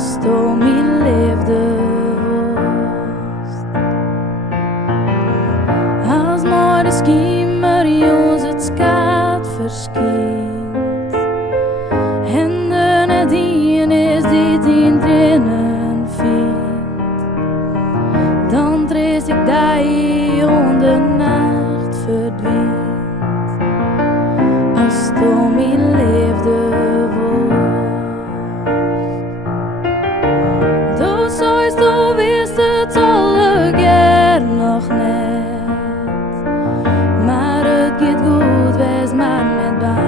als du mijn liefde was. Als maar de schimmer jongens het skaat verschijnt en de nadien is dit in drinnen vindt, dan trees ik die onder nacht verdwijnt. Als du mijn liefde was. Du zoist, du wist het alle gern nog net, maar het gaat goed, wees maar net bang.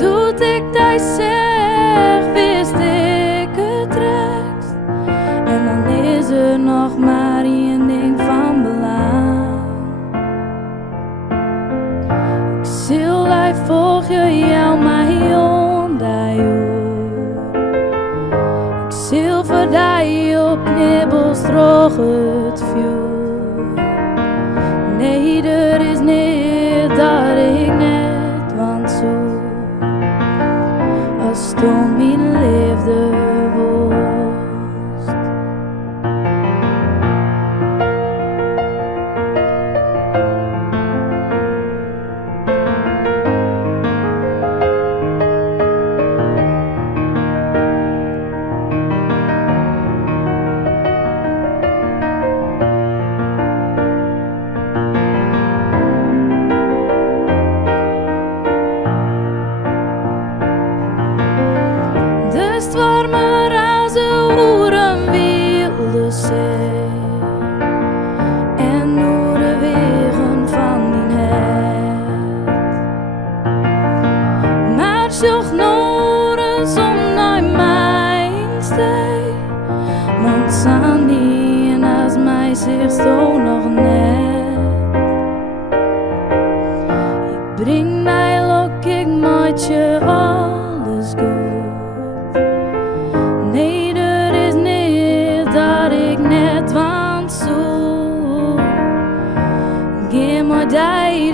Doet ik die zeg, wist ik het rechts, en dan is er nog maar één ding van belang. Ik zal hij volgen jou, mij onder jou. Ik zal voor die op knibbels droog het vuur. Nee, er is niet dat ik net want zo. Als du mijn liefde was. Het was maar als een oeren wilde zijn en door de wegen van die hert. Maar zocht nog eens om naar mijn stee, want Sandy en als mij zich zo nog net. Ik breng mij lok, ik maak je alles goed. Nee, er is niet dat ik net want zo. Geef me die